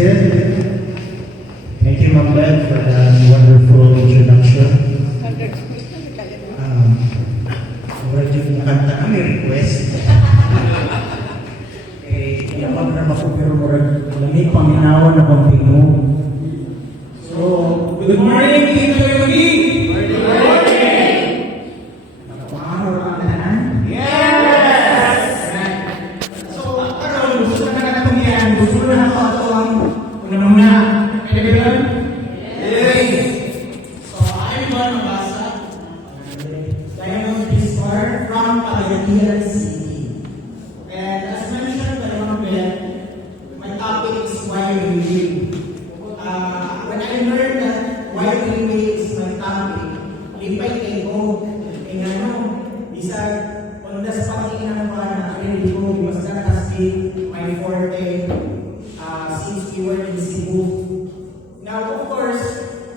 seated. Thank you, Ma'am Beth, for that wonderful introduction. Murag yung nakanta kami, request. Yung pag-rama ko, pero murag lamig paminawan na pampino. So, good morning, Tito Yogi! Good morning! Nakapaharo ang tanan? Yes! So, gusto na natin yan. Gusto na ako ito ang una-una. Pwede ba yun? Yes! So, I'm going to basa. Diamond Discord from Pagadian City. And as mentioned by Ma'am Beth, my topic is why Riway. When I learned that why Riway is my topic, lipay kay ko, isa, on the spot ng really ko, because that has been my forte since we were in Cebu. Now, of course,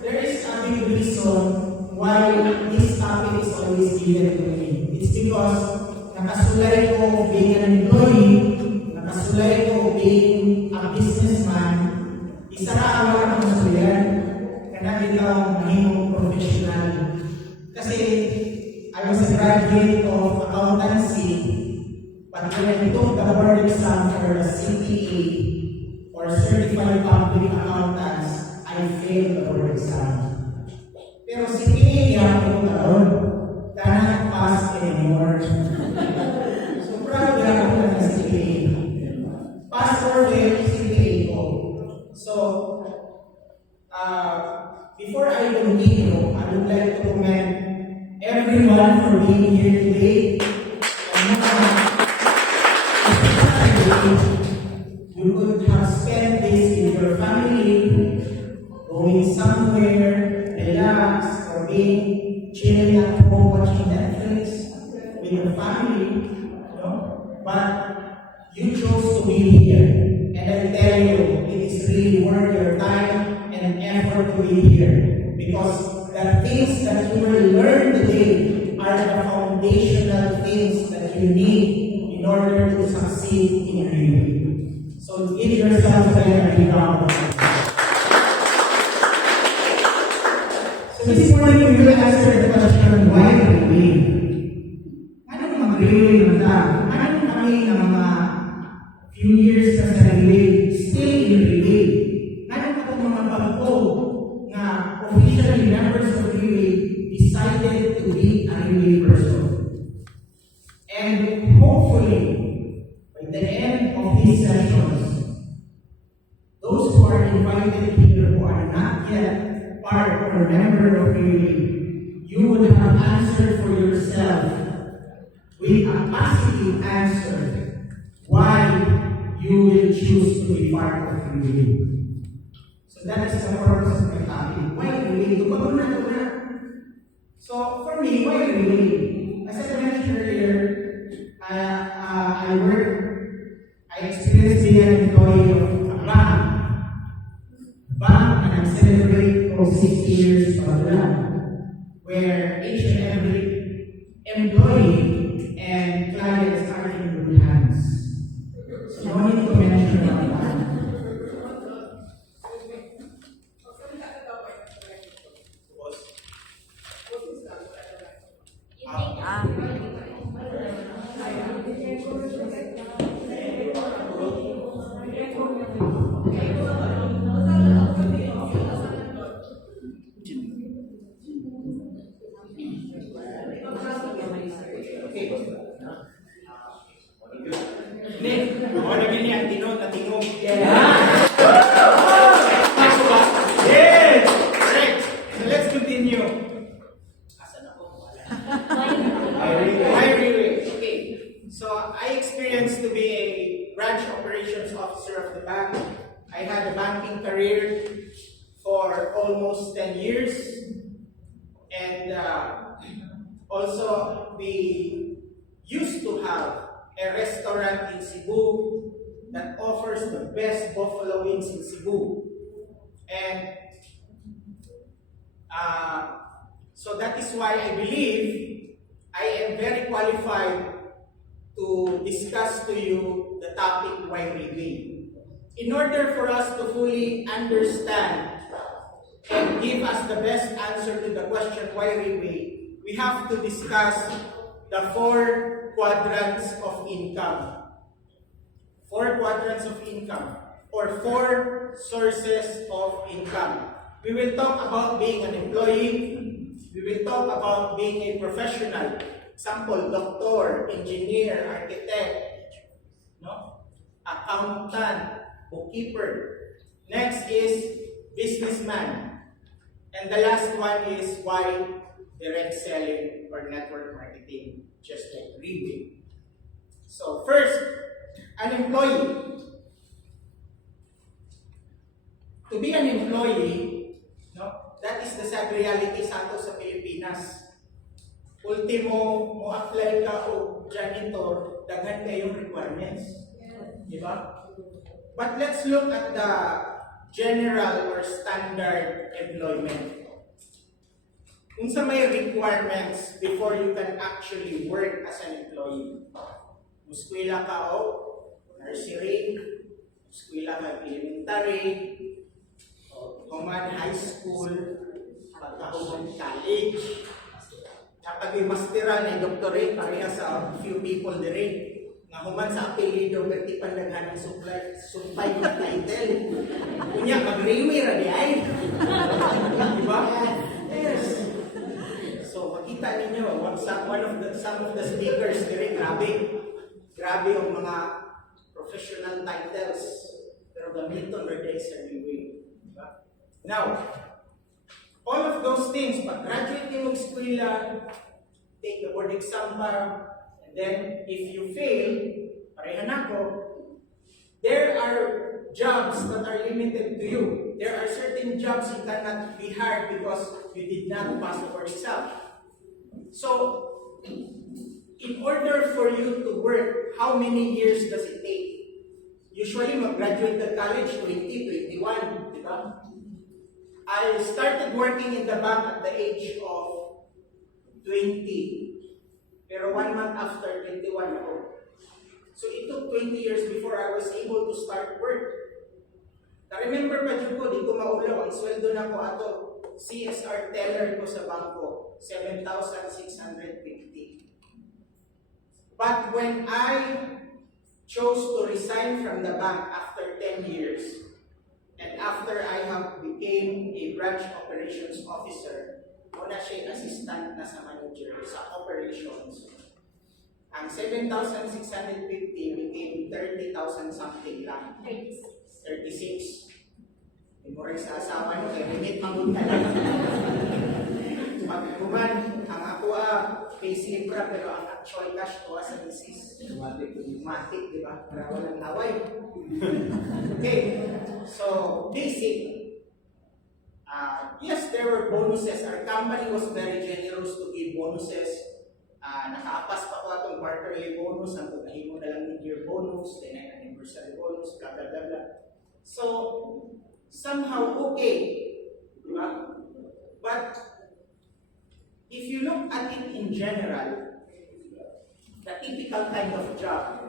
there is a big reason why this topic is always given to me. It's because nakasulay ko being an employee, nakasulay ko being a businessman, isa ka wala kang nasulian, kaya ikaw mahimong professional. Kasi I was a graduate of accountancy, but when I took the board exam for the CPA, or Certified Public Accountants, I failed the board exam. Pero CPA niya ako karon, cannot pass anymore. So proud na ako ng CPA. Pass or fail, CPA ko. So, before I continue, I would like to commend everyone for being here today. You could have spent this with your family, going somewhere, relax, or being chilling at home watching Netflix with your family, but you chose to be here. And I tell you, it is really worth your time and effort to be here. Because the things that you will learn today are the foundational things that you need in order to succeed in Riway. So give yourself a big round of applause. So this morning we will answer the question, why Riway? Anong mag-Riway na ta? Anong kami ng mga few years na sa Riway, still in Riway? Anong ako mga pagpo na officially members of Riway decided to be a Riway person? And hopefully, by the end of these sessions, those who are invited here who are not yet part or member of Riway, you would have answered for yourself with a positive answer why you will choose to be part of Riway. So that is the purpose of my topic. Why Riway? So for me, why Riway? As I mentioned earlier, I experienced being an employee of a bank, and I'm celebrating 6 years of that, where each and every employee and clients are in good hands. So no need to mention about that. I had a banking career for almost 10 years, and also we used to have a restaurant in Cebu that offers the best buffalo wings in Cebu. And so that is why I believe I am very qualified to discuss to you the topic why Riway. In order for us to fully understand and give us the best answer to the question why Riway, we have to discuss the 4 quadrants of income. 4 quadrants of income, or 4 sources of income. We will talk about being an employee. We will talk about being a professional. Example, doctor, engineer, architect, no? Accountant, bookkeeper. Next is businessman. And the last one is why direct selling or network marketing, just like Riway. So first, an employee. To be an employee, no, that is the sad reality sa ato sa Pilipinas. Ultimo, mo apply ka o janitor, daghan kayong requirements. Diba? But let's look at the general or standard employment. Kung sa may requirements before you can actually work as an employee. Muskwila ka o nursery, muskwila ka elementary, human high school, pagkahuman college, kapag yung masteral na doctorate, pareha sa few people dire. Nga human sa apelido, berti pandaghan ng sumpay ng title. Kunya, mag-Riway ra di ay. Diba? Yes. So, makita ninyo, some of the speakers dire, grabe yung mga professional titles. Pero gamiton ra di sa Riway. Diba? Now, all of those things, pag-graduate yung eskwela, take the board exam pa, and then if you fail, pareha na ko, there are jobs that are limited to you. There are certain jobs you cannot be hired because you did not pass the board exam. So, in order for you to work, how many years does it take? Usually, mag-graduate ka college, 20, 21, di ba? I started working in the bank at the age of 20. Pero 1 month after, 21 ako. So it took 20 years before I was able to start work. Na-remember pa dyan ko, di ko maulaw. Ang sweldo na ko ato, CSR teller ko sa bangko, 7,650. But when I chose to resign from the bank after 10 years, and after I have became a branch operations officer, muna siya assistant na sa manager sa operations. Ang 7,650 became 30,000 something lang. 36. Memorize sa asawa nyo, kaya limit mangun ka lang. Pag-kuman, ang ako pay slip ra, pero ang actual cash ko sa misis. Matik, di ba? Para walang laway. Okay, so basic. Yes, there were bonuses. Our company was very generous to give bonuses. Nakaapas pa ko atong quarterly bonus, ang tunahimo na lang mid-year bonus, then anniversary bonus, blah, blah, blah, blah. So, somehow okay. Diba? But, if you look at it in general, the typical kind of job,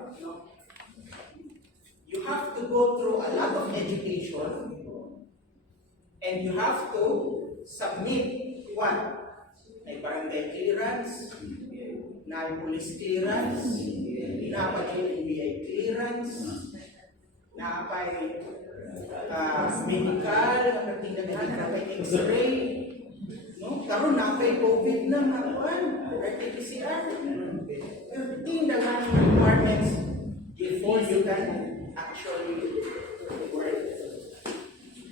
you have to go through a lot of education, and you have to submit what? May barangay clearance, may police clearance, napay NDO clearance, napay medical, napay x-ray, no? Karon napay COVID na makuan, RT-PCR. Everything that has requirements before you can actually work.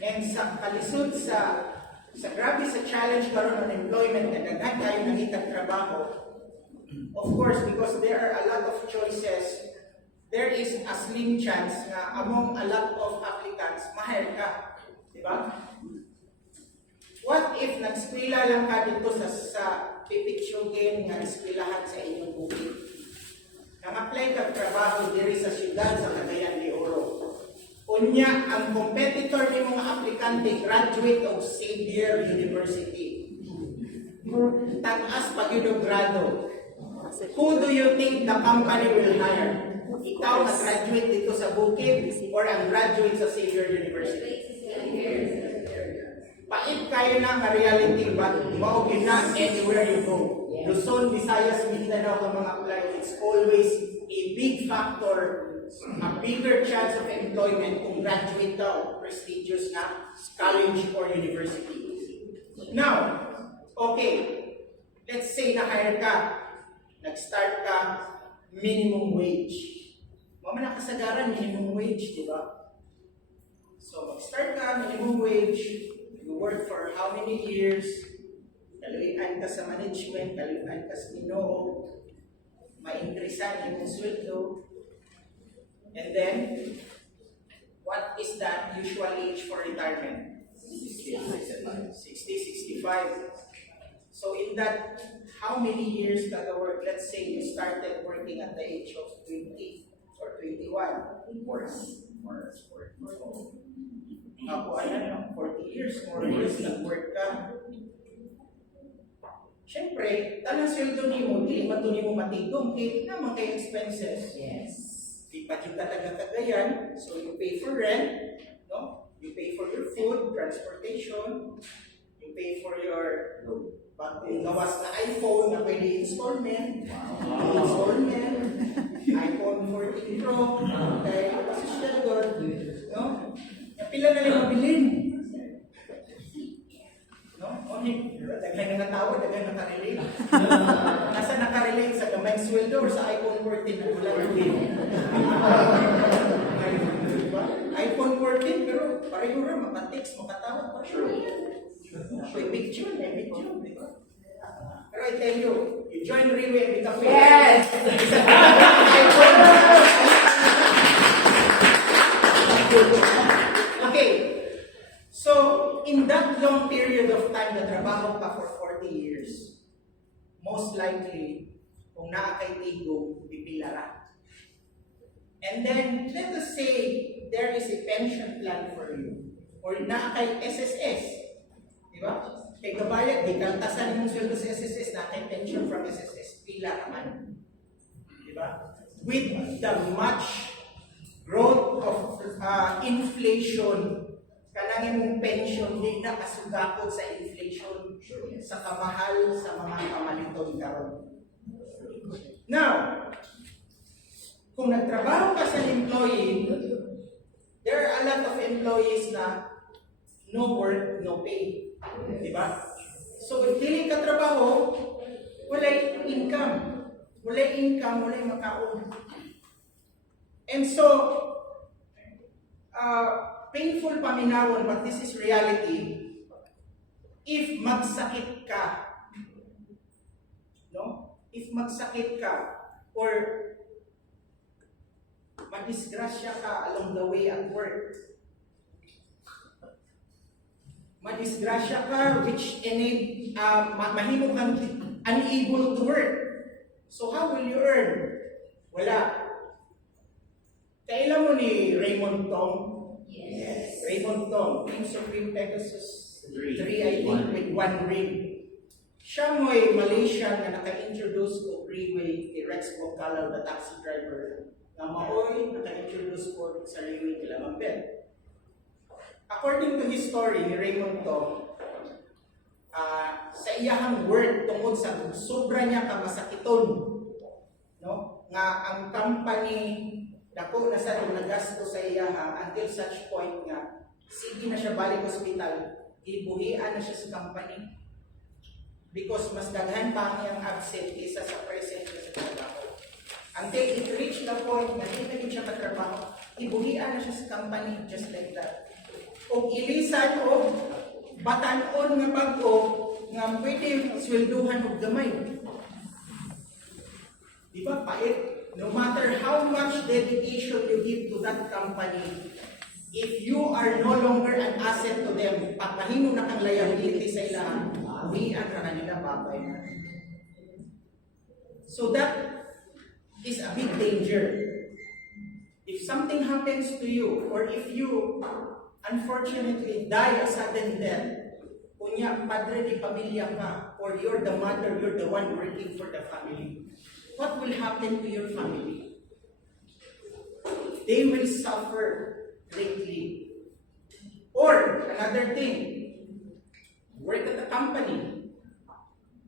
And sa kalisod sa grabe sa challenge karon ng employment na daghan kayo nangitag trabaho, of course, because there are a lot of choices, there is a slim chance na among a lot of applicants, ma-hire ka. Diba? What if nag-eskwela lang ka dito sa pipictugen nga eskwelahan sa inyong bukid? Nang-apply ka trabaho diri sa syudad sa Cagayan de Oro. Unya, ang competitor ni mga aplikante, graduate of Xavier University. Tagas pag yun grado. Who do you think the company will hire? Ikaw na graduate dito sa Bukid or ang graduate sa Xavier University? Pait kayo na ka reality but maugin na anywhere you go. Luzon, Visayas, Mindanao ka mga apply, it's always a big factor, a bigger chance of employment kung graduate ka of prestigious na college or university. Now, okay, let's say na-hire ka, nag-start ka, minimum wage. Mamana kasagaran, minimum wage, di ba? So, mag-start ka, minimum wage, you work for how many years, kaluian ka sa management, kaluian ka sa NDO, ma-increasean yung sweldo, and then, what is the usual age for retirement? 60, 65. So in that, how many years ka work? Let's say you started working at the age of 20 or 21. More. Ako, 40 years, more years nag-work ka. Siyempre, talang sweldo nimo, di ba ito nimo matigong, naman kay expenses. Yes. Di pa yung talaga kagayan, so you pay for rent, no? You pay for your food, transportation, you pay for your gawas na iPhone na pwede installment, iPhone 14 Pro, kaya kapasisyan doon, no? Pila na lang mabilin. No? Only, daghan na tao, daghan nakarelate. Nasa nakarelate sa gamay sweldo or sa iPhone 14 na wala din. iPhone 14 pero pareho rin, maka-text, makatawag, pareho yan. May picture, di ba? Pero I tell you, you join Riway and become famous. Yes! Okay, so in that long period of time na trabaho ka for 40 years, most likely, kung nakakaitigo, pipilara. And then, let us say, there is a pension plan for you, or nakakay SSS, di ba? Kay kabayad, di kaltasan mong sweldo sa SSS, nakakay pension from SSS, pila naman. Di ba? With the much growth of inflation, kanangin mong pension, di na kasugakot sa inflation, sa kamahal sa mga pamaliton karon. Now, kung nagtrabaho ka sa employee, there are a lot of employees na no work, no pay. Diba? So, if dili ka trabaho, walay income. Walay income, walay makaon. And so, painful paminawon, but this is reality. If magsakit ka, no? If magsakit ka, or madisgrasya ka along the way at work, madisgrasya ka which mahimo kang unable to work. So how will you earn? Wala. Kailan mo ni Raymond Tong? Yes. Raymond Tong, King Supreme Pegasus 3, I think, with 1 ring. Siya mo'y Malaysian na naka-introduce ko Riway, ni Rex Bocalaw, the taxi driver, na maoy naka-introduce ko sa Riway kila Mampet. According to his story ni Raymond Tong, sa iyahang work tungkol sa sobra niya kamasakiton, no? Nga ang company dako na sa nagasto sa iyaha until such point nga sige na siya balik hospital, ibuhian na siya sa company because mas daghan pa ang iyang absent kaysa sa present niya sa trabaho. Until it reached the point nga hindi na siya katrabaho, ibuhian na siya sa company just like that. O ilisan o batanon nga bago nga pwede swelduhan og gamay. Di ba pait? No matter how much dedication you give to that company, if you are no longer an asset to them, pag mahimo na kang liability sa ilang, uwian ka kanila babay na. So that is a big danger. If something happens to you, or if you unfortunately die a sudden death, kunya padre di pamilya ka, or you're the mother, you're the one working for the family, what will happen to your family? they will suffer greatly. Or, another thing, work at a company.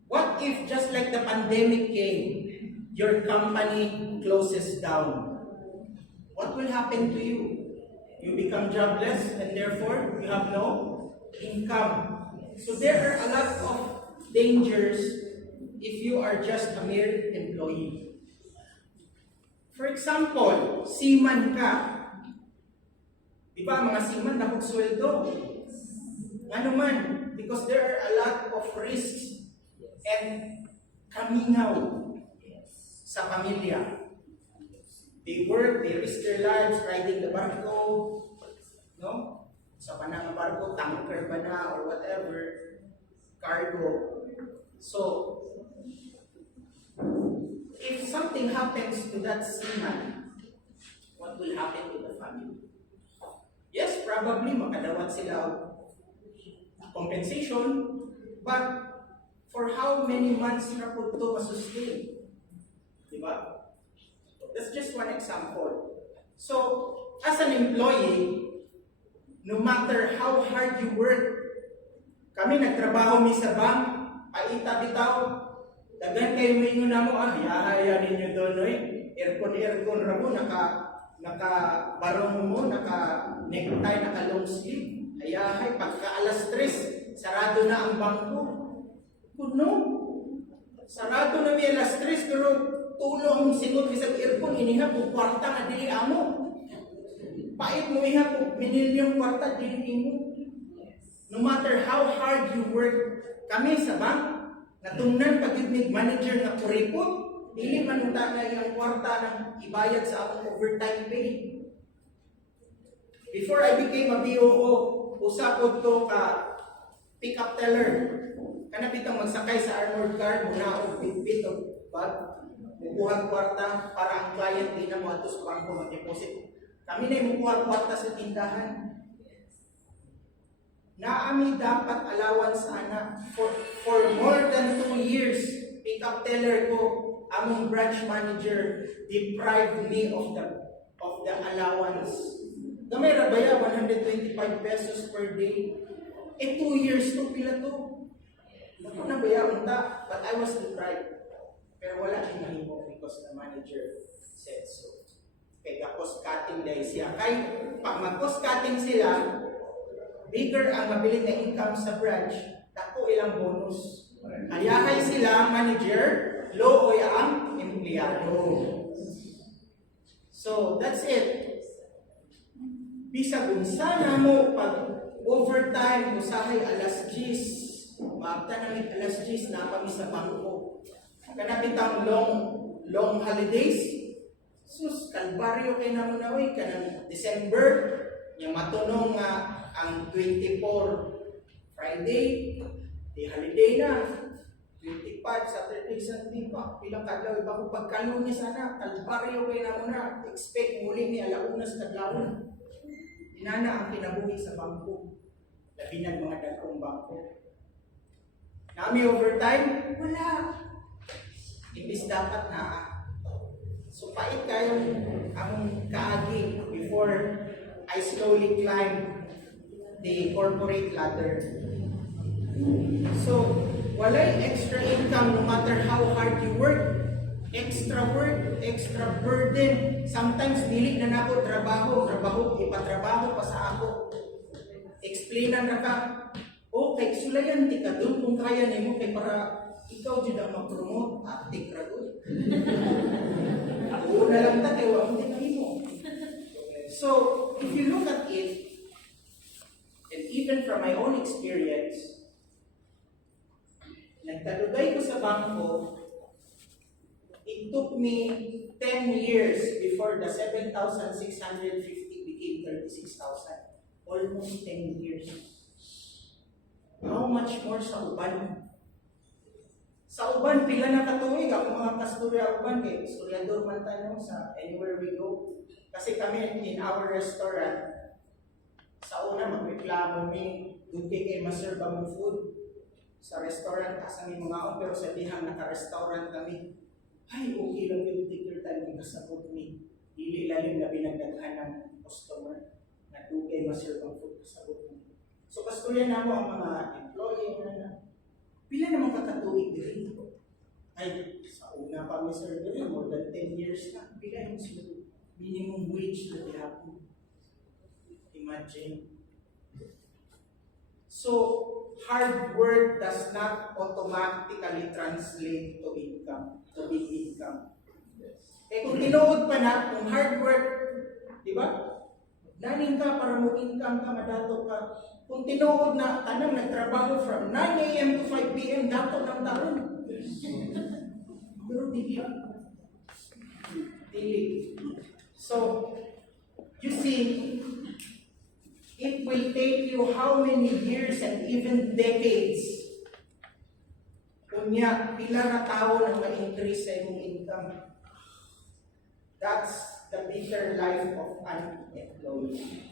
What if just like the pandemic came, your company closes down? What will happen to you? You become jobless and therefore you have no income. So there are a lot of dangers if you are just a mere employee. For example, seaman ka. Di ba, mga seaman nakugsweldo? Ano man, because there are a lot of risks and kamingaw sa pamilya. They work, they risk their lives riding the barko, no? Sa panang barko, tanker ba na or whatever, cargo. So, if something happens to that seaman, what will happen to the family? Yes, probably makadawat sila compensation, but for how many months na po ito masustain? Diba? That's just one example. So, as an employee, no matter how hard you work, kami nagtrabaho mi sa bank, paita bitaw, dagan kayo mo na mo, yahaya ninyo doon, aircon ramo, naka barong mo, naka necktie, naka long sleeve, ayahay, pagka alas 3, sarado na ang bangko. Kuno, sarado na may alas 3, pero tulo ang singot sa aircon, iniha po kwarta na dili amo. Pait mo iha po, minilyong kwarta dili mo. No matter how hard you work, kami sa bank, natungnan pag-ibig manager na kuripot, dili manunta na yung kwarta ng ibayad sa akong overtime pay. Before I became a BOO, usapod to ka pick-up teller. Kanapitang magsakay sa armored car, muna o bit o bag, mukuhag kwarta para ang client di na mo ato sa bangko mag-deposit. Kami na yung mukuhag kwarta sa tindahan. Naami dapat allowance ana for more than 2 years. Pick-up teller ko, among branch manager deprived me of the allowance. Gamay ra baya 125 pesos per day. 2 years to pila to. Ako na bayaran ta, but I was deprived. Pero wala din mahimo because the manager said so. Kaya cost cutting dahil siya. Kaya pag mag-cost cutting sila, bigger ang mabiling na income sa branch, dako ilang bonus. Ayahay sila, manager, low o ang empleyado. So, that's it. Bisag unsa na mo pag overtime, usahay alas 10, maabta namin alas 10 na kami sa bangko. Kanapitang long holidays. Sus, kalbaryo kay naman na uy, kanang December, yung matunong ang 24 Friday, di holiday na. 25 Saturday, Sunday pa. Pilang kadlaw, iba kung pagkalo niya sana, kalbaryo kay naman na. Expect muli ni alaunas kadlawon. Inana ang kinabuhi sa bangko. Labinan mga dagkong bangko. Nami overtime? Wala. Imbis dapat na. So pait kayo ang kaagi before I slowly climb the corporate ladder. So, walay extra income no matter how hard you work. Extra work, extra burden. Sometimes dili na nako trabaho, ipatrabaho pa sa ako. Explainan na ka. Okay, sulayan ti ka doon kung kaya nimo kay para ikaw jud ang mag-promote at tikra doon. Ako na lang ta kay wa mo mo. So, if you look at it, and even from my own experience, nagtalugay ko sa bangko, it took me 10 years before the 7,650 became 36,000. Almost 10 years. How much more sa uban? Sa uban, pila na katuig ako mga kasturya uban kay historiador man tayo sa anywhere we go. Kasi kami in our restaurant, sa una magreklamo mi, dugi kay maserve ang food sa restaurant kasi may mga on, pero sa dihang naka-restaurant kami. Ay, okay lang yung take your time, kasabot mi. dili lalim na binagdaghan ng customer na dugay ma-serve ang food sa buong. So pastorya na mo ang mga employee na pila naman kakatuig din. Ay, sa una pa may server more than 10 years na. Pila yung sila minimum wage na dihapon. Imagine. So, hard work does not automatically translate to income, to big income. Eh kung tinuod pa na, kung hard work, di ba? Naning ka para mo income ka, madato ka. Kung tinuod na, tanang nagtrabaho from 9 a.m. to 5 p.m., dato ng taon. Pero dili. Dili. So, you see, it will take you how many years and even decades kunya pila na tao nang ma-increase sa imong income. That's the bitter life of an employee.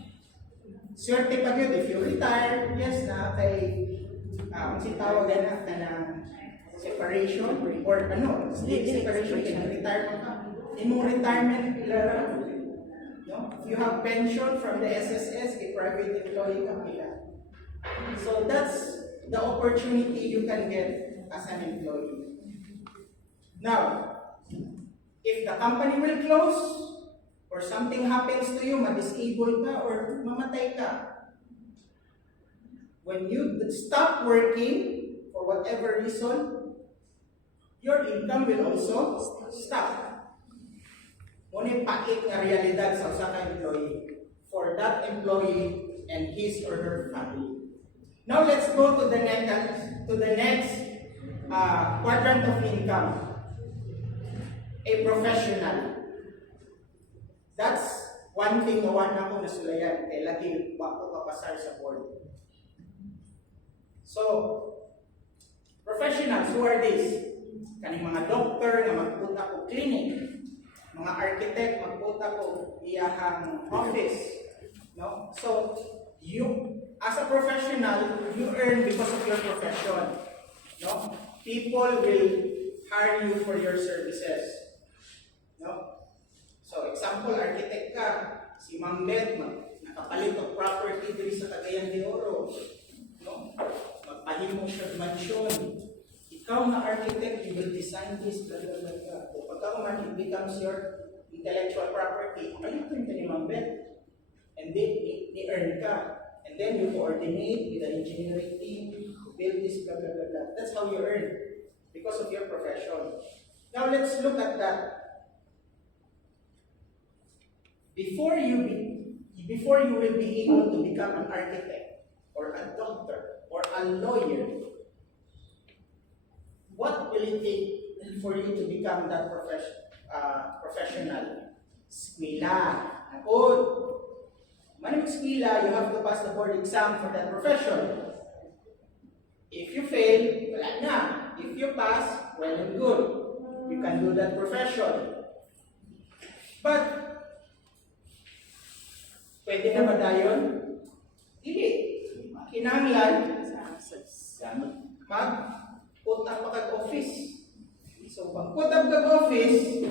Swerte pa yun if you retire, yes na kay si tawagan na separation or state separation kaya retire ka. Imong retirement pila ra. No? If you have pension from the SSS, a private employee ka pila. So that's the opportunity you can get as an employee. Now, if the company will close or something happens to you, ma-disable ka or mamatay ka, when you stop working for whatever reason, your income will also stop. Ngunit pakit nga realidad sa usa ka employee for that employee and his or her family. Now let's go to the next quadrant of income. A professional. That's one thing na wala ko nasulayan kay lagi wako kapasar sa board. So, professionals, who are these? Kaning mga doctor nga magputa ko clinic, mga architect magputa ko iyahang office, no? So, you as a professional, you earn because of your profession, no? People will hire you for your services, no? So, example, architect ka, si Ma'am Beth, nakapalit og property diri sa Cagayan de Oro, no? Magpahimo siya mansion. Ikaw na architect, you will design this, blah, blah, blah, blah. O pagka man, it becomes your intellectual property. Ayun ko yung ni Ma'am Beth. And then, ni-earn ka. And then, you coordinate with the engineering team to build this, blah, blah, blah, blah. That's how you earn. Because of your profession. Now, let's look at that. Before you will be able to become an architect, or a doctor, or a lawyer, what will it take for you to become that professional? Eskwela. Nakod. Manang eskwela, you have to pass the board exam for that profession. If you fail, wala na. If you pass, well and good. You can do that profession. But, pwede na ba dayon? Dili. Kinahanglan, mag-putang pa kag-office. So, pag-putang kag-office,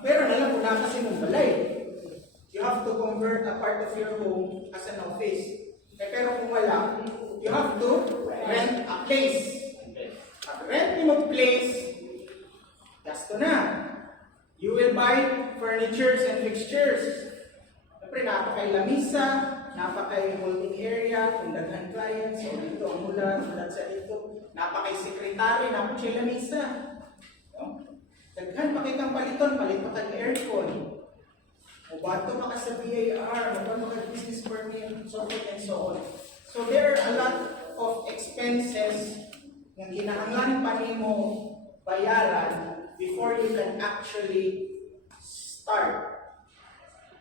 pero nalang kung na kasi mong balay. You have to convert a part of your home as an office. Pero kung wala, you have to rent a place. Pag rent mo place, gasto na. You will buy furnitures and fixtures. Siyempre, napakay lamisa, napakay holding area, kung daghan clients, o dito ang mula, mulat sa dito, napakay sekretary, napakay lamisa. No? Daghan pa kitang paliton, palit pa kag aircon. O bato pa ka sa BAR, bato pa ka business permit, so forth and so on. So there are a lot of expenses na kinahanglan pa nimo bayaran before you can actually start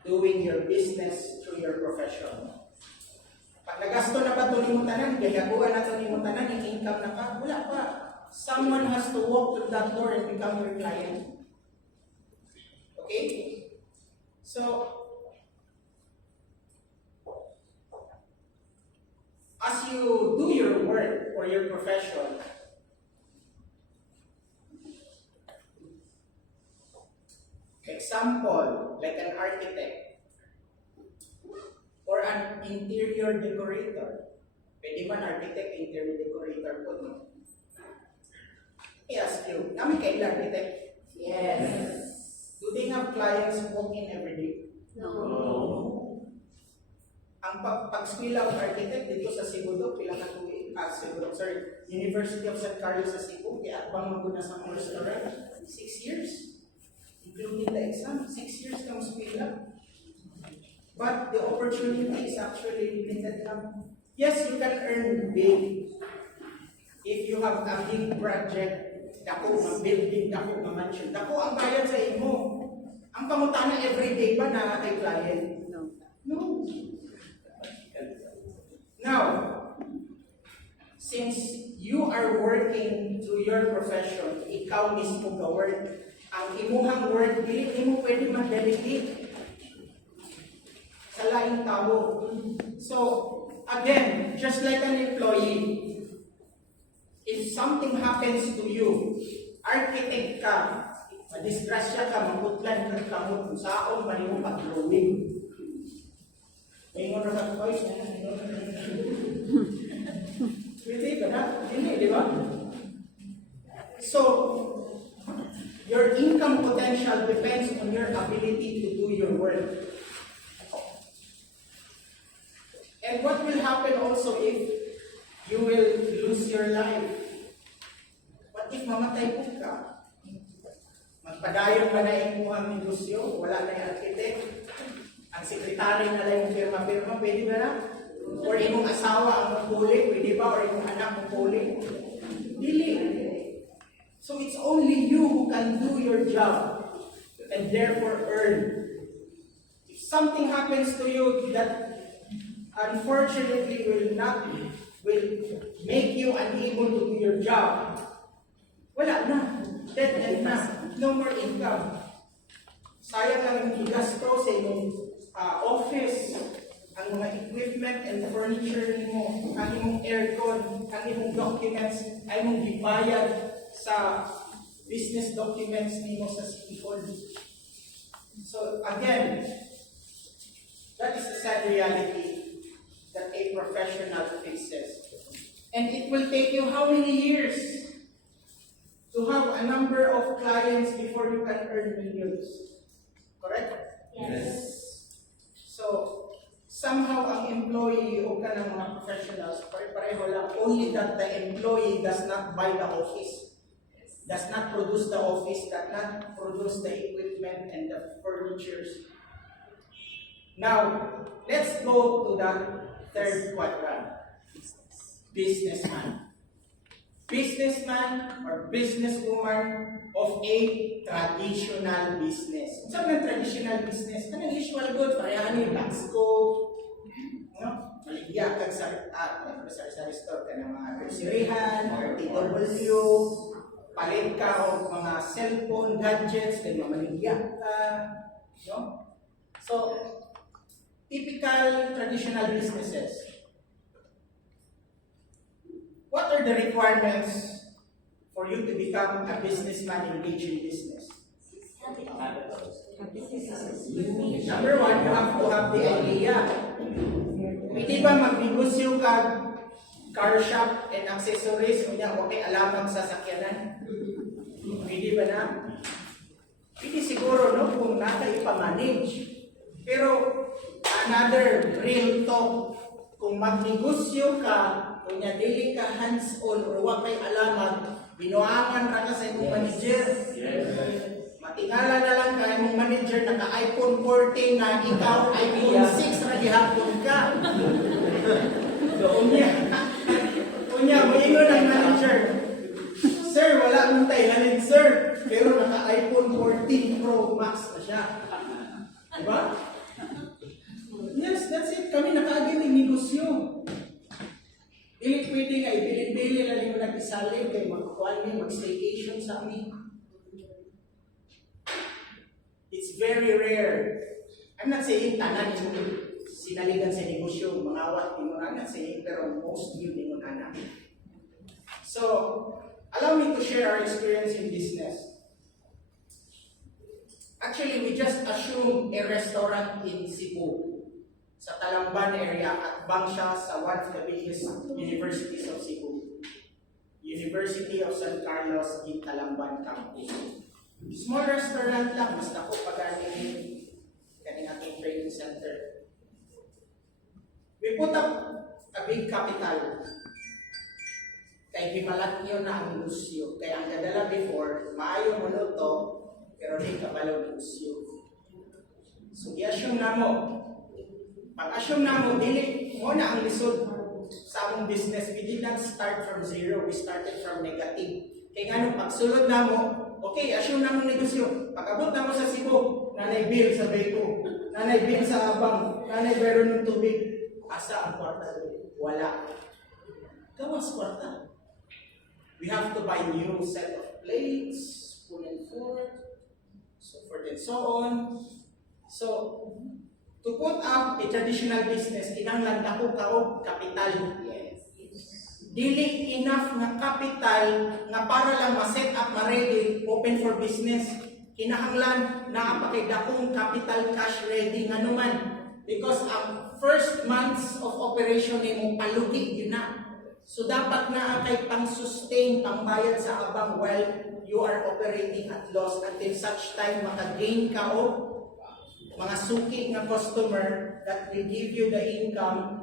doing your business through your profession. Pag nagasto na ba ito ni mo tanan, gayaguan na ito ni mo tanan, yung income na ka, wala pa. Someone has to walk through that door and become your client. Okay? So, as you do your work or your profession, example, decorator. Pwede man architect, interior decorator po, no? I ask you, namin kayo architect? Yes. Do they have clients walk in every day? No. Ang pag-eskwela of architect dito sa Cebu do, pila ka tuig, University of St. Carlos sa Cebu, kaya bang maguna sa mga restaurant? 6 years. Including the exam, 6 years kang eskwela. But the opportunity is actually limited lang. Yes, you can earn big. If you have a big project, dako nga building, dako nga mansion, dako ang bayad sa imo. Ang pangutana everyday ba na kay client? No. Now, since you are working through your profession, ikaw mismo ka-work, ang imuhang work, dili mo pwede mag-delegate sa laing tao. So, again, just like an employee, if something happens to you, architect ka, madisgrasya ka, maputlan ka kamot, kung saan man yung pag-drawing. Ingon na ka, boys, pwede ka na? Hindi, di ba? So, your income potential depends on your ability to do your work. And what will happen also if you will lose your life? What if mamatay po ka? Magpadayon ba na yung muhang negosyo? Wala na yung architect? Ang sekretary na lang yung firma-firma, pwede ba na? Or yung asawa ang magpuli, pwede ba? Or yung anak magpuli? Dili. So it's only you who can do your job and therefore earn. If something happens to you that unfortunately will make you unable to do your job, wala na. Dead end na. No more income. Sayang lang yung gasto sa inyong office, ang mga equipment and furniture mo, ang imong aircon, ang imong documents, ay mong gibayad sa business documents nimo sa City Hall. So again, that is the sad reality that a professional faces. And it will take you how many years to have a number of clients before you can earn millions? Correct? Yes. So, somehow ang employee o ka ng mga professionals, pareho lang, only that the employee does not buy the office, does not produce the office, does not produce the equipment and the furnitures. Now, let's go to the third quadrant. Businessman. Businessman or businesswoman of a traditional business. Sa mga traditional business, kanang usual good, parehan yung Taxco, maligya kag sa store ka ng mga groceryhan, or TW, palit ka o mga cellphone, gadgets, kaya maligya ka. No? So, typical traditional businesses. What are the requirements for you to become a businessman engaged in business? Number one, you have to have the idea. Pwede ba magnegosyo ka car shop and accessories o niya, okay, alamang sasakyanan? Pwede ba na? Pwede siguro, no, kung naka-ipamanage. Pero, another real talk, kung magnegosyo ka, kung niya dili ka hands-on or huwag kay alamat, binuangan ra ka sa imong manager. Matingala na lang ka imong manager naka-iPhone 14 na ikaw iPhone 6 ra gihapon ka. So, unya, moingon ang manager, "Sir, wala mong tayhanin, sir." Pero naka-iPhone 14 Pro Max na siya. Diba? Yes, that's it. Kami nakaagin ng negosyo. Dili pwede nga, ibilin-bilin na rin mo nag-isalin kayo magkukuhan niyo, mag-staycation sa amin. It's very rare. I'm not saying tanan yung sinaligan sa negosyo, mga awat, I'm not saying, pero most yun yung anak. So, allow me to share our experience in business. Actually, we just assumed a restaurant in Cebu. sa Talamban area at bang siya sa one of the biggest universities of Cebu, University of San Carlos in Talamban campus. Small restaurant lang, basta ko pag-aning kaning ating training center. We put up a big capital. Kay himalat niyo na ang negosyo. Kaya ang kadala before, maayo mo to, pero di kabalaw negosyo. So, i-assume na mo. Pag-assume na mo, dili mo na ang lisod sa among business. We did not start from zero. We started from negative. Kaya nga nung pagsulod na mo, okay, assume na mo negosyo. Pag-abot na mo sa Cebu, nanay bill sa Beko, nanay bill sa Abang, nanay meron ng tubig. Asa ang kwarta doon? Wala. Gawas kwarta. We have to buy new set of plates, spoon and fork, so forth and so on. So, to put up a traditional business, kinahanglan dako kaog kapital. Yes. Dili enough nga capital nga para lang ma-set up, ma-ready, open for business. Kinahanglan na pakay dakong capital cash ready nga naman. Because ang first months of operation nimo palugig yun na. So dapat na kay pang-sustain, pang-bayad sa abang while you are operating at loss until such time maka-gain ka o mga suki nga customer that will give you the income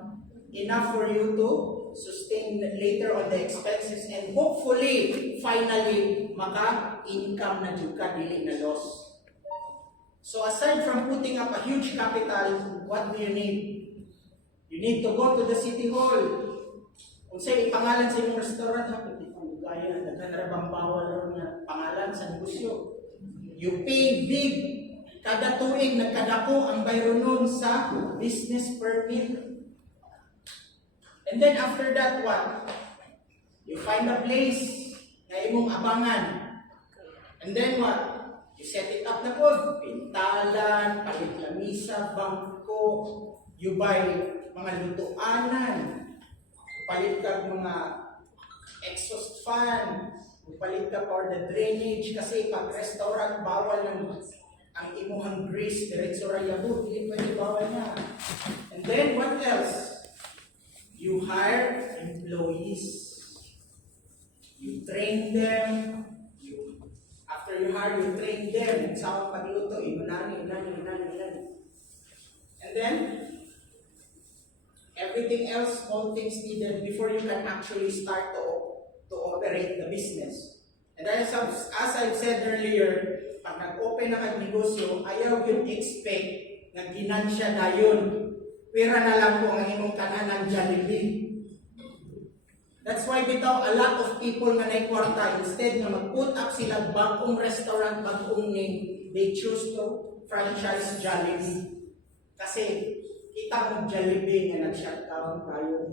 enough for you to sustain later on the expenses and hopefully, finally, maka-income na juga, dili na loss. So aside from putting up a huge capital, what do you need? You need to go to the city hall. Kung sa'yo ipangalan sa iyong restaurant, hindi pang gaya, nagkakarabang bawal na pangalan sa negosyo. You pay big. Kada tuig, nagkadako ang bayro nun sa business permit. And then after that, what? You find a place na imong abangan. And then what? You set it up na po. Pintalan, palit lamisa, bangko. You buy mga lutuanan. Palit ka mga exhaust fan. Palit ka for the drainage. Kasi pag restaurant, bawal ng ang imuhang grease, diretso rayabot. Hindi pwede bawal na. And then what else? You hire employees. You train them. After you hire, you train them. Sa pagluto, inani. And then, everything else, all things needed before you can actually start to operate the business. And as I've said earlier, pag nag-open na kag negosyo, ayaw yung expect na ginansya dayon. Pera na lang po ang imong tanan ng Jollibee. That's why bitaw a lot of people na naikwarta, instead na mag-put up sila bagong restaurant, bagong name, they choose to franchise Jollibee. Kasi kita mong Jollibee nga nag-shutdown tayo.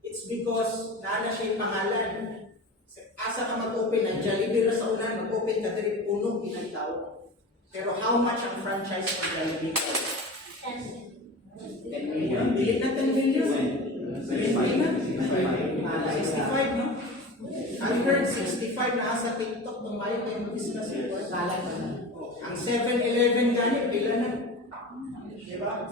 It's because naala siya yung pangalan. Asa ka mag-open ng Jollibee ra sa unan, mag-open ka diri puno ilang tao. Pero how much ang franchise ng Jollibee ko? 10 million. Dili na 10 million. 65, no? I heard 65 na sa TikTok ng mayo kayo mag-business. Ang 7-Eleven gani, pila na. Diba?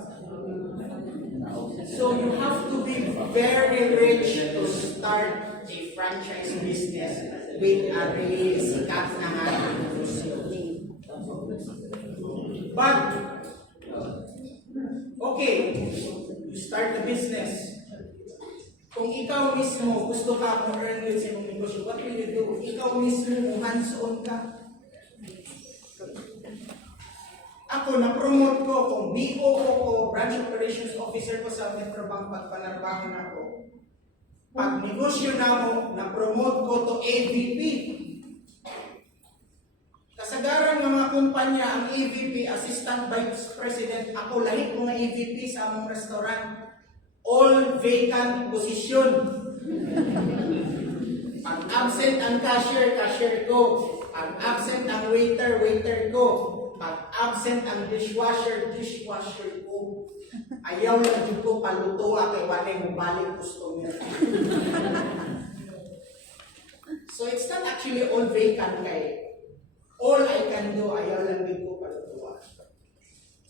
So you have to be very rich to start a franchise business with a really sikat na negosyo. But, okay, you start the business. Kung ikaw mismo gusto ka mag-earn with sa iyong negosyo, what will you do? Ikaw mismo hands-on ka. Ako, na-promote ko kung BOO ko, Branch Operations Officer ko sa Metro Bank, pagpanarbahan ako. Pag negosyo na mo, na-promote ko to AVP. Kasagaran ng mga kumpanya, ang AVP, Assistant Vice President, ako lahit mga AVP sa among restaurant. All vacant position. Pag absent ang cashier, cashier ko. Pag absent ang waiter, waiter ko. Pag absent ang dishwasher, dishwasher ko. Ayaw lang dito ko palutuwa kay walay mo balik customer. So it's not actually all vacant kay all I can do, ayaw lang dito ko palutuwa.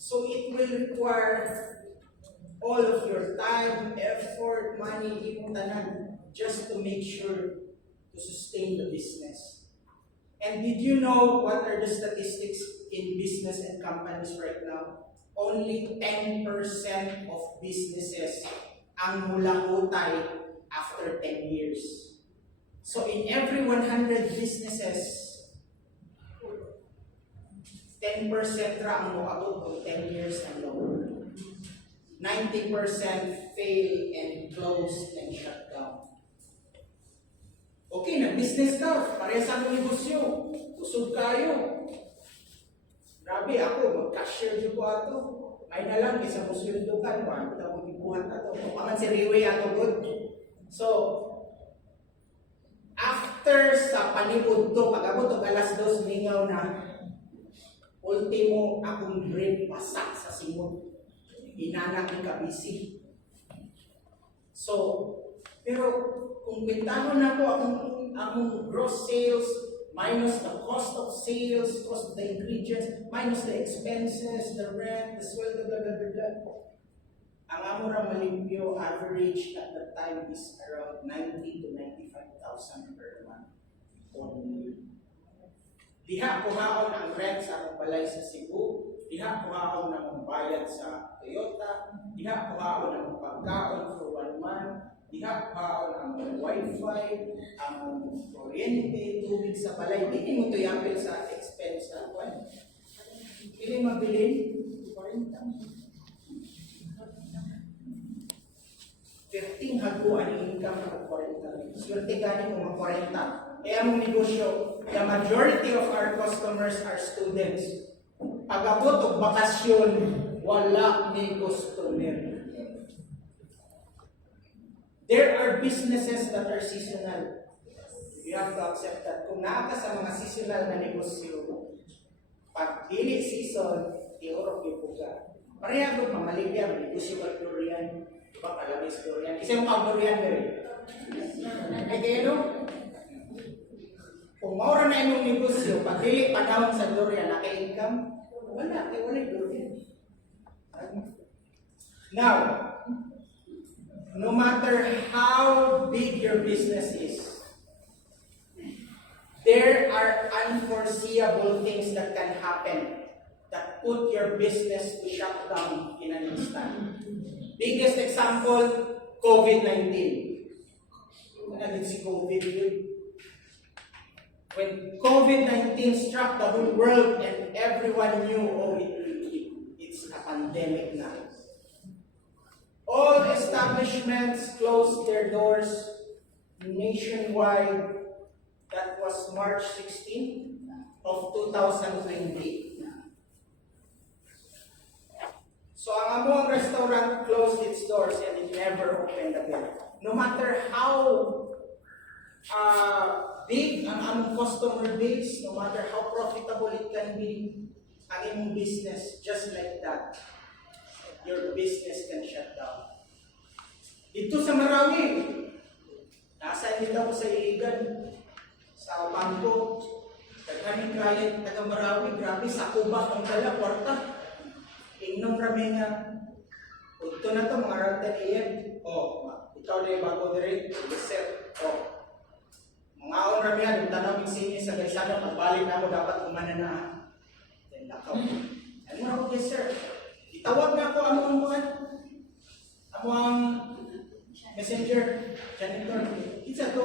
So it will require all of your time, effort, money, imong tanan, just to make sure to sustain the business. And did you know what are the statistics in business and companies right now? Only 10% of businesses ang mulahutay after 10 years. So in every 100 businesses, 10% ra ang moabot kung 10 years and lower. 90% fail and close and shut down. Okay, nag-business ka, parehas ang negosyo, usog kayo. Grabe ako, mag-cashier dito ato. May na lang, isa mo sweldokan, paano kita mo ibuhat ato. Paman si Riway ato good. So, after sa panipod to, pag-abot o alas 2, mingaw na, ultimo akong brain pasak sa simot. Inanak ni kabisi. So, pero kung bintahon na ko akong gross sales, minus the cost of sales, cost of the ingredients, minus the expenses, the rent, the sweldo, blah, blah, blah, blah. Ang amora malimpyo average at that time is around 90 to 95,000 per month. Only. Diha kuhaon ang rent sa akong balay sa Cebu, diha kuhaon ang bayad sa Toyota, diha kuhaon ang pagkaon for 1 month, diha kuhaon ang wifi, ang kuryente, tubig sa balay. Hindi mo ito yapil sa expense sa kwan. Pili mabili, 40. 15 haguan ang income ng 40. Swerte gani kung 40. Kaya mong negosyo, the majority of our customers are students. Pag-abot o bakasyon, wala ni customer. There are businesses that are seasonal. You have to accept that. Kung naaka sa mga seasonal na negosyo, pag dili season, iurok yung puga. Pareha ko pamaligyan, negosyo ka durian, iba kalabis durian. Isa yung durian rin. Ay kayo no? Kung maura na imong negosyo, pag dili panahon sa durian, naka-income, wala durian. Now, no matter how big your business is, there are unforeseeable things that can happen that put your business to shut down in an instant. Biggest example, COVID-19. Ano si COVID yun? When COVID-19 struck the whole world and everyone knew, oh, it's a pandemic now. All establishments closed their doors nationwide. That was March 16 of 2020. So ang among restaurant closed its doors and it never opened again. No matter how big ang among customer base, no matter how profitable it can be, ang imong business, just like that, your business can shut down. Dito sa Marawi, nasa dito ako sa Iligan, sa bangko, naghaning client taga Marawi, grabe, sa kubak ang dala, kwarta. Ingnom kami nga, ito na to, mga rantan iyan. O, ikaw na yung bago direct, reset. O, mga on rami yan, yung tanong yung sinis sa gaysano, pagbalik na ako, dapat kumana na. Then, lakaw. Ano na ako, yes sir? Itawag na ako, ano ang messenger, janitor. Isa to,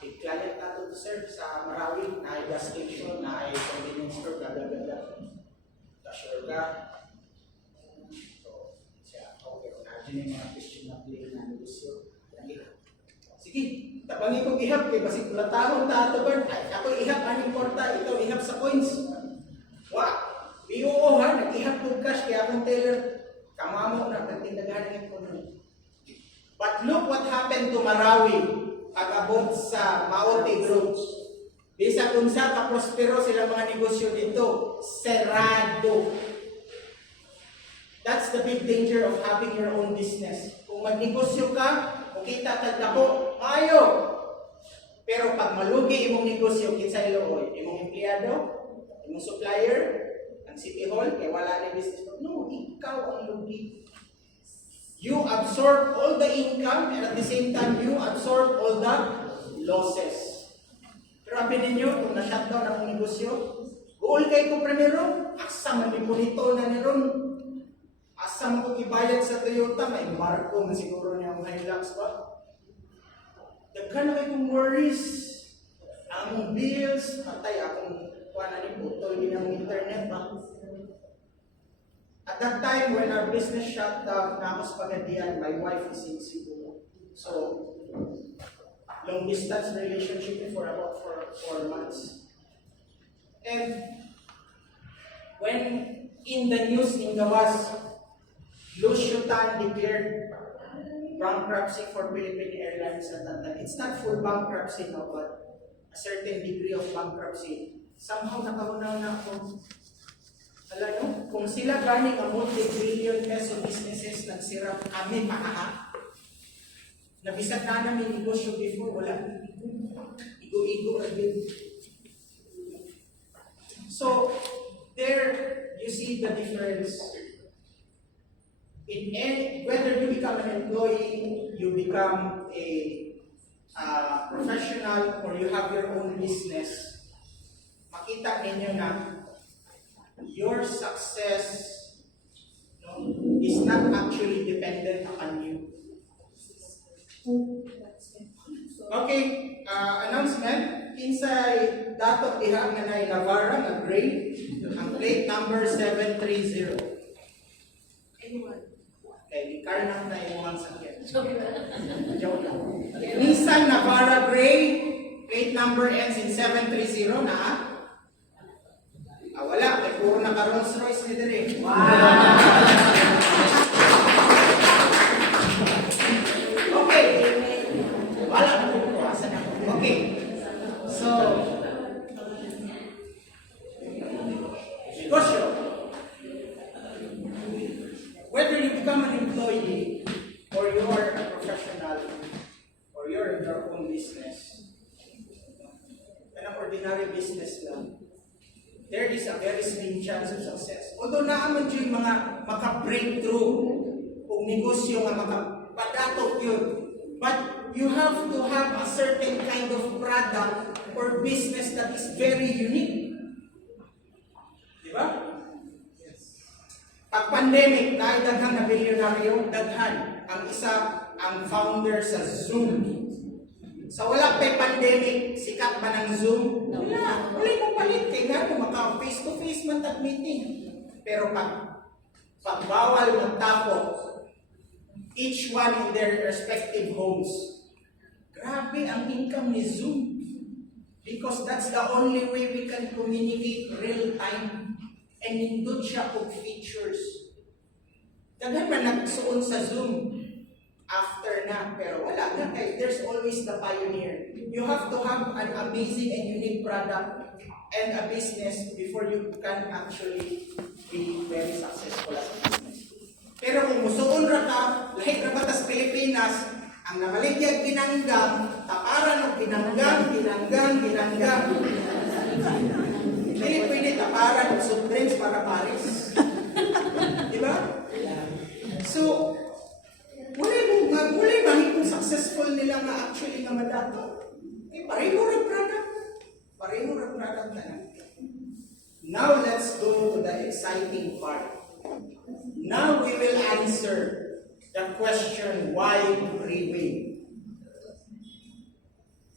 client na to, sir, sa Marawi, na gas station, na convenience store, blah, blah, blah, blah. Sure ka. So, siya, okay, na yung mga question na play na negosyo. Sige, tabangi kong ihap, kaya basi kulatahon na ito ba? Ay, ako ihap, anong porta, ikaw ihap sa coins. BOO ha, nag-ihap kong cash, kaya akong teller, kamamo na, nagtindagahan ng ekonomi. But look what happened to Marawi, pag-abot sa Maote Group. Bisa kung sa kaprospero sila mga negosyo dito, serado. That's the big danger of having your own business. Kung magnegosyo ka, kung kita tagdako, maayo. Pero pag malugi imong negosyo, kinsay looy, imong empleyado, imong supplier, ang City Hall, kaya wala na business. No, ikaw ang lugi. You absorb all the income and at the same time, you absorb all the losses. Grabe ninyo, kung na-shutdown ang negosyo, goal kay ko primero, asa man ipunito na ni Ron. Asa mo kung ibayad sa Toyota, may marko na siguro niya ang Hilux ba? Daghan na kayo kong worries. Ang bills, patay akong kuha na ni putol din ang internet ba? At that time, when our business shut down, na ako sa Pagadian, my wife is in Cebu. So, long distance relationship for about 4 months. And when in the news in Gawas, Lucio Tan declared bankruptcy for Philippine Airlines at that time. It's not full bankruptcy, no, but a certain degree of bankruptcy. Somehow nakahunaw na ako. Alam nyo, kung sila galing ang multi-billion peso businesses nagsira kami pa nabisag na namin negosyo before, wala. Igo-igo again. So, there you see the difference. In any, whether you become an employee, you become a professional, or you have your own business, makita ninyo na your success is not actually dependent on you. Okay, announcement. Inside dato diha nga na Navarra nga grade, ang plate number 730. Okay, di car na yung sakyan. Joke lang. Nissan Navara Gray, plate number ends in 730 na. Wala, may puro naka Rolls Royce ni dire. Wow! Okay. Wala na po. Asan ako? Okay. So, negosyo. Whether you become an employee, or you are a professional, or you're in your own business, an ordinary business lang, there is a very slim chance of success. Although naaman yung mga maka-breakthrough kung negosyo nga makapadatok yun. But you have to have a certain kind of product or business that is very unique. Di ba? Pag pandemic, daghan na bilyonaryo, daghan. Ang isa, ang founder sa Zoom. Sa wala pa'y pandemic, sikat ba ng Zoom? Wala. Wala yung palit. Kaya nga, maka face-to-face man tag meeting. Pero pag bawal magtapok, each one in their respective homes, grabe ang income ni Zoom. Because that's the only way we can communicate real time. And nindot siya og features. Daghan man nagsuon sa Zoom after na, pero wala na kay there's always the pioneer. You have to have an amazing and unique product and a business before you can actually be very successful as a business. Pero kung musuon ra ka, lahi ra batas Pilipinas, ang namaligya ginanggang, taparan og ginanggang. Hindi pwede taparan og Supremes para Paris. Di ba? So, muli mahigong successful nila nga actually nga madato. Pareho ra product na. Now let's go to the exciting part. Now we will answer the question, why Riway?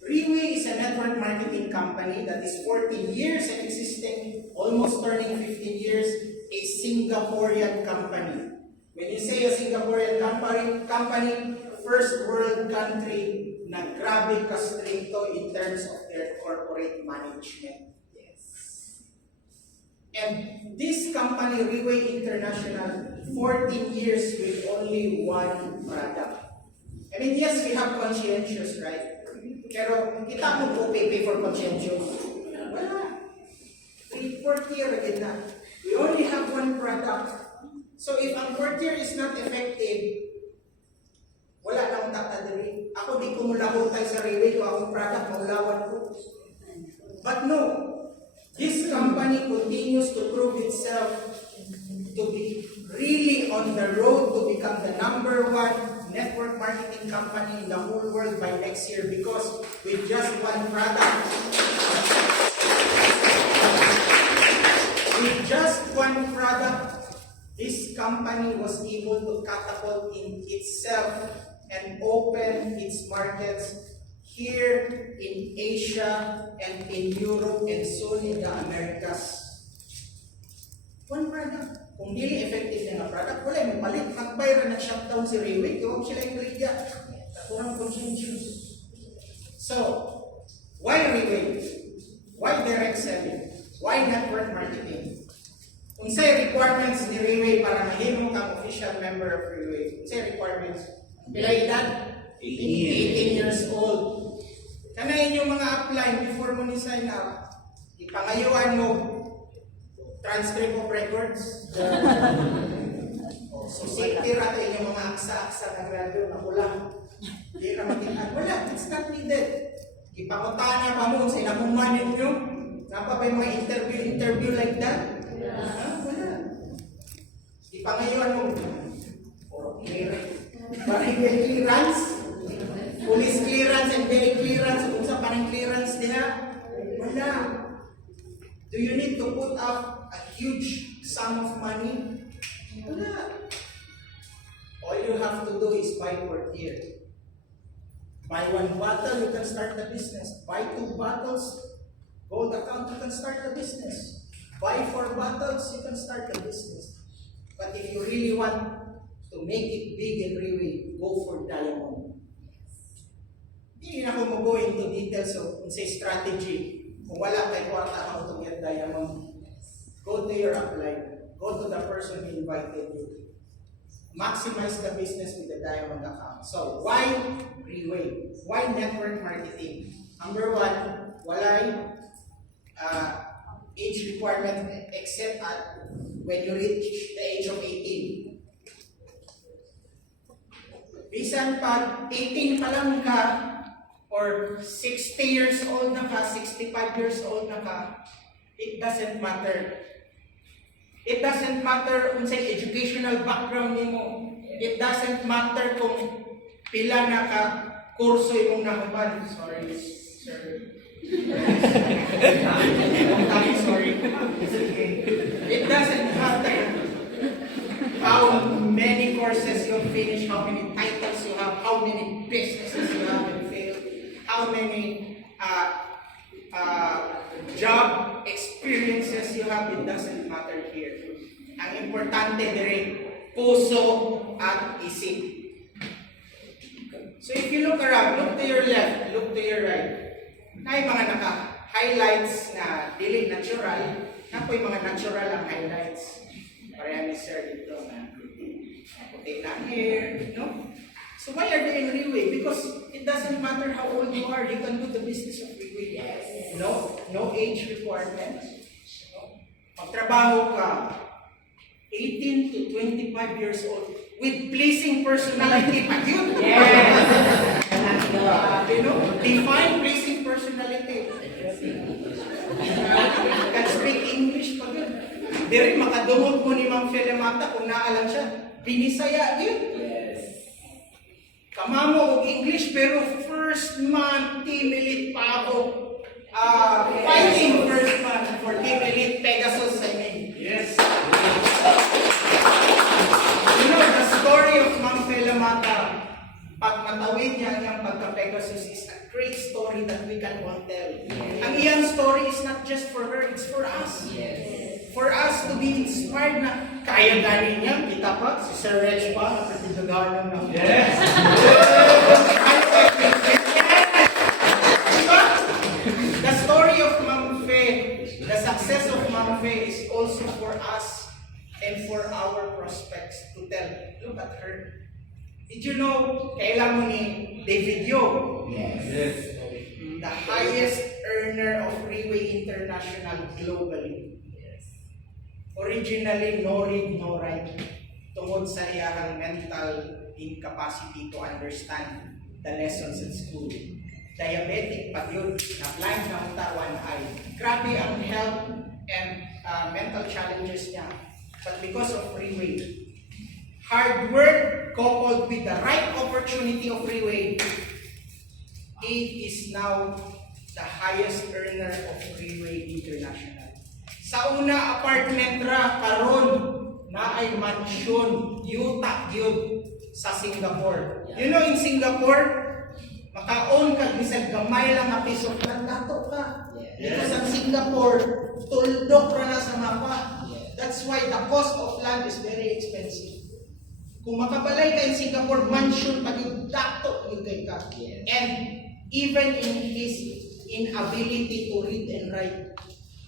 Riway is a network marketing company that is 14 years and existing, almost turning 15 years, a Singaporean company. When you say a Singaporean company, first world country na grabe ka-stricto in terms of their corporate management. Yes. And this company, Riway International, 14 years with only one product. I mean, yes, we have conscientious, right? Pero kita mo po pay for conscientious. Wala. 4th year again na. We only have one product. So if ang 4th year is not effective, wala nang tatadiri. Ako di ko mulahon tayo sa Riway ko akong product, maulawan ko. But no, This company continues to prove itself to be really on the road to become the #1 network marketing company in the whole world by next year, because with just one product, this company was able to catapult in itself and open its markets here in Asia and in Europe and soon in the Americas. One product. Kung dili effective na product, wala yung palit. Mag-buy na shutdown si Riway. Huwag sila yung gradya. Kurang conscientious. So, why Riway? Why direct selling? Why network marketing? Kung sa'y requirements ni Riway para mahimo kang official member of Riway, kung sa'y requirements, pilay edad? 18 years old. Kanayin yung mga apply before mo ni sign up. Ipangayuan mo transcript of records. So safety rata yung mga aksa-aksa na grado na kulang. Hindi ka matinag. Wala, it's not needed. Ipakutana pa mo sa inakumanin nyo. Napa ba yung mga interview like that? Wala. Ipangayuan mo. Barangay clearance, police clearance, and very clearance. Kung sa parang clearance nila, wala. Do you need to put up a huge sum of money? Wala. All you have to do is buy per year. Buy 1 bottle, you can start the business. Buy 2 bottles, gold account, you can start the business. Buy 4 bottles, you can start the business. But if you really want to make it big and really go for diamond. Hindi na ako mag-go into details of say strategy. Kung wala kay kwarta how to get diamond, go to your upline. Go to the person who invited you. Maximize the business with the diamond account. So, why Riway? Why network marketing? Number 1, walay age requirement except at when you reach the age of 18. Bisan pag 18 pa lang ka, or 60 years old na ka, 65 years old na ka, it doesn't matter. It doesn't matter kung sa educational background nimo. It doesn't matter kung pila na ka kurso imong nahuman. Sorry, sir. I'm sorry. It doesn't matter how many courses you finish, how many titles you have, how many businesses you have and failed, how many job experiences you have. It doesn't matter here. Ang importante dire puso at isip. So if you look around, look to your left, look to your right. Na yung mga naka-highlights na dili natural, na po yung mga natural ang highlights. Pareha ni Sir dito na puti na hair, no? So why are they in Riway? Because it doesn't matter how old you are, you can do the business of Riway. Yes. No age requirement. No? Magtrabaho ka, 18 to 25 years old, with pleasing personality pa yun. Yes. Define pleasing personality. Can speak English pa yun. Diri makadungog mo ni Ma'am Felemata kung naalam siya. Binisaya yun. Kamamo og English pero first month team elite pa ako. Fighting first month for team elite Pegasus, I mean. Yes. You know the story of Ma'am Felemata. Pag matawid niya ang pagka-Pegasus is a great story that we can all tell. Yes. Ang iyang story is not just for her, it's for us. Yes. For us to be inspired na kaya gani niya, kita pa, si Sir Reg pa, nakatiduganan ng yes! The story of Ma'am Fe, the success of Ma'am Fe is also for us and for our prospects to tell. Look at her. Did you know, kailan mo ni David Yo? Yes. The highest earner of Riway International globally. Yes. Originally, no read, no write. Tungod sa iyang mental incapacity to understand the lessons at school. diabetic pa yun, na blind na uta, one eye. Grabe ang health and mental challenges niya. But because of Riway, hard work coupled with the right opportunity of Riway, he is now the highest earner of Riway International. Sa una, apartment ra, karon na ay mansion, yuta yun sa Singapore. You know, in Singapore, maka-own ka, bisag gamay lang na piso, nagdato ka. Because ang Singapore, tuldok ra na sa mapa. That's why the cost of land is very expensive. Kung makabalay ka in Singapore, mansion, pag-dato yung kay ka. And even in his inability to read and write,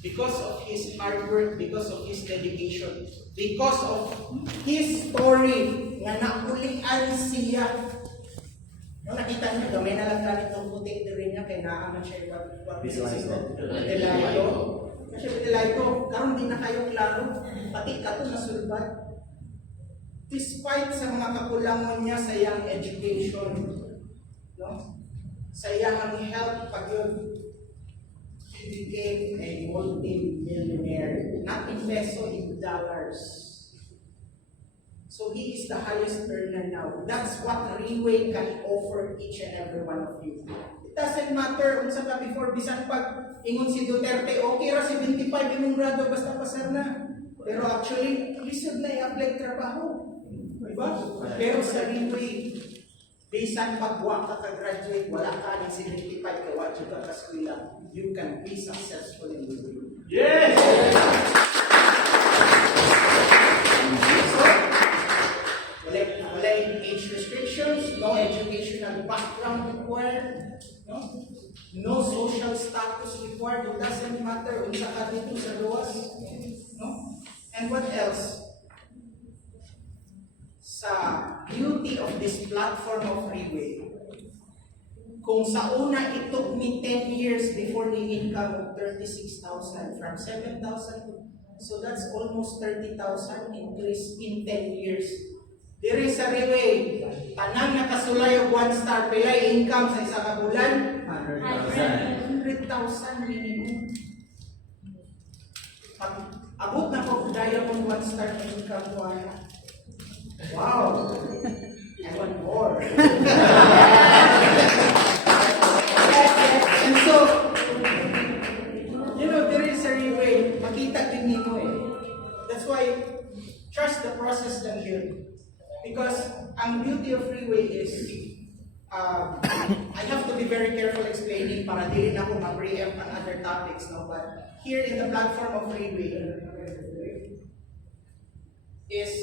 because of his hard work, because of his dedication, because of his story, nga nakulian siya. No, nakita niyo, gamay na lang ganit ng puti rin niya, kaya naaman siya what Vitiligo. Kasi Vitiligo, karon di na kayo klaro, pati kato na sulbat. Despite sa mga kakulangan niya sa iyang education, no? Sa iyang health pag yun, he became a multi-millionaire, not in peso, in dollars. So he is the highest earner now. That's what Riway can offer each and every one of you. It doesn't matter kung sa ka before, bisan pag ingon si Duterte, okay ra 75 imong grado basta pasar na. Pero actually, lisod na i-apply trabaho. Diba? Pero sa Riway, bisan pagwa ka ka-graduate, wala ka ng 75 ka, watch ka ka-eskwela, you can be successful in Riway. Yes! Wala age restrictions, no educational background required, no social status required. It doesn't matter kung sa ka dito sa luwas. No? And what else? Sa beauty of this platform of Riway, kung sa una it took me 10 years before the income of 36,000 from 7,000, so that's almost 30,000 increase in 10 years. Diri sa Riway, tanang nakasulay og 1 star, pilay income sa isa ka bulan? 100,000 minimum. Pag abot na ko diamond 1 star na income ko, wow! I want more. And so, you know, there is a Riway, makita din nimo eh. That's why, trust the process lang yun. Because ang beauty of Riway is, I have to be very careful explaining para dili na ako mag-preempt on other topics, no? But here in the platform of Riway, is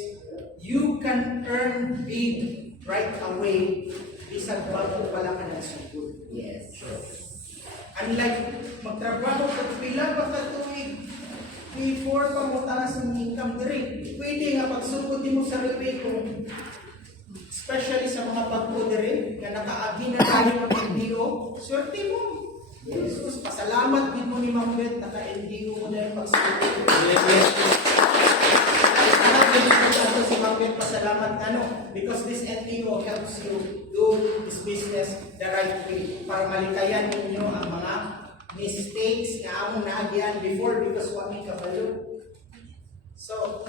you can earn big right away bisag bago wala ka nagsugod. Yes. Unlike magtrabaho sa pila pa ka tuig before pa mo taas ang income diri. Pwede nga pagsugod mo sa Riway kung especially sa mga pagko diri nga nakaagi na tayo ng NDO, swerte mo. Jesus, pasalamat din mo ni Ma'am Beth naka-NDO mo na yung pagsugod. Si Ma'am Beth, pasalamat because this NDO helps you do this business the right way para malikayan ninyo ang mga mistakes na among naagian before because wami kabalo. So,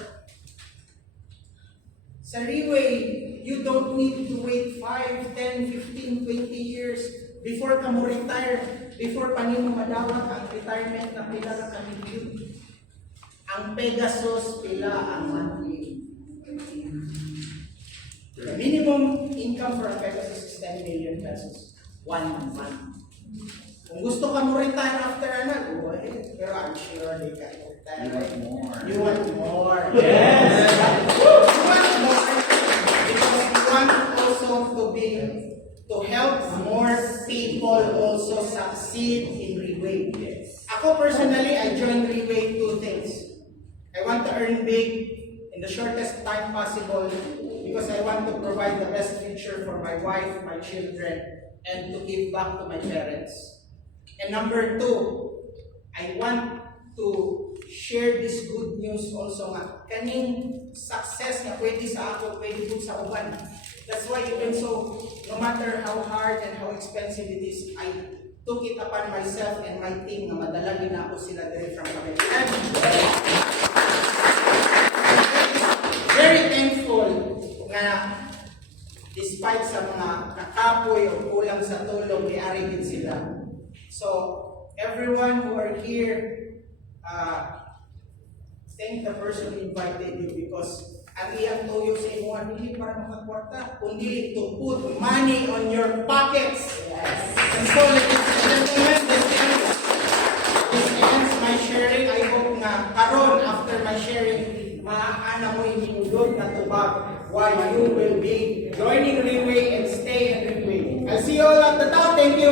sa Riway, you don't need to wait 5, 10, 15, 20 years before ka mo retire, before pa nimo madawat ang retirement na pila ka kamigyo. Ang Pegasus, pila ang monthly. The minimum income for a Pegasus is 10 million pesos. 1 month. Kung gusto ka mo retire after go ahead. Pero I'm sure they can retire. You want more. Yes! You want more because you want also to help more people also succeed in Riway. Ako personally, I joined Riway 2 things. I want to earn big in the shortest time possible because I want to provide the best future for my wife, my children, and to give back to my parents. And number 2, I want to share this good news also nga. Kaning success na pwede sa ako, pwede po sa uban. That's why even so, no matter matter how hard and how expensive it is, I took it upon myself and my team na madalagin na ako sila direct from Cavite. I'm very thankful nga despite sa mga kakapoy o kulang sa tulong, may-ari din sila. So, everyone who are here, thank the person who invited you because ang iyang tuyo sa inyo, hindi para makakwarta, kundi to put money on your pockets. Yes. And so, ladies and gentlemen, this ends my sharing. I hope na karon after my sharing, maaana mo yung good na tubag why you will be joining Riway and stay in Riway. I'll see you all at the top. Thank you.